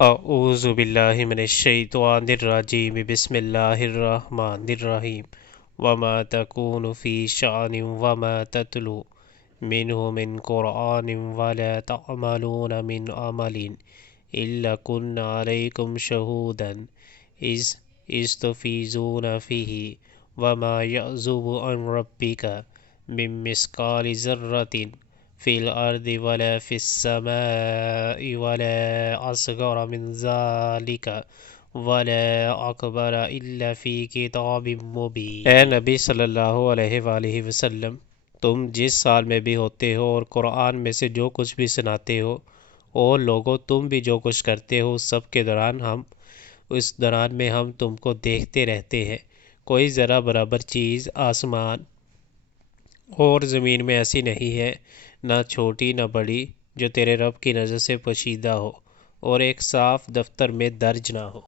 اعوذ باللہ من الشیطان الرجیم بسم اللہ الرحمن الرحیم وما تکون فی شأن وما تتلو منہ من قرآن ولا تعملون من عمل الا كنا علیکم شہودا اذ تفیضون فیہ وما یعزب عن ربک من مثقال ذرة فی الارض ولا فی السماء ولا اصغر من ذلك ولا اکبر الا فی کتاب مبین۔ اے نبی صلی اللہ علیہ وآلہ وسلم، تم جس سال میں بھی ہوتے ہو اور قرآن میں سے جو کچھ بھی سناتے ہو، اور لوگوں تم بھی جو کچھ کرتے ہو، اس دوران میں ہم تم کو دیکھتے رہتے ہیں۔ کوئی ذرہ برابر چیز آسمان اور زمین میں ایسی نہیں ہے، نہ چھوٹی نہ بڑی، جو تیرے رب کی نظر سے پوشیدہ ہو اور ایک صاف دفتر میں درج نہ ہو۔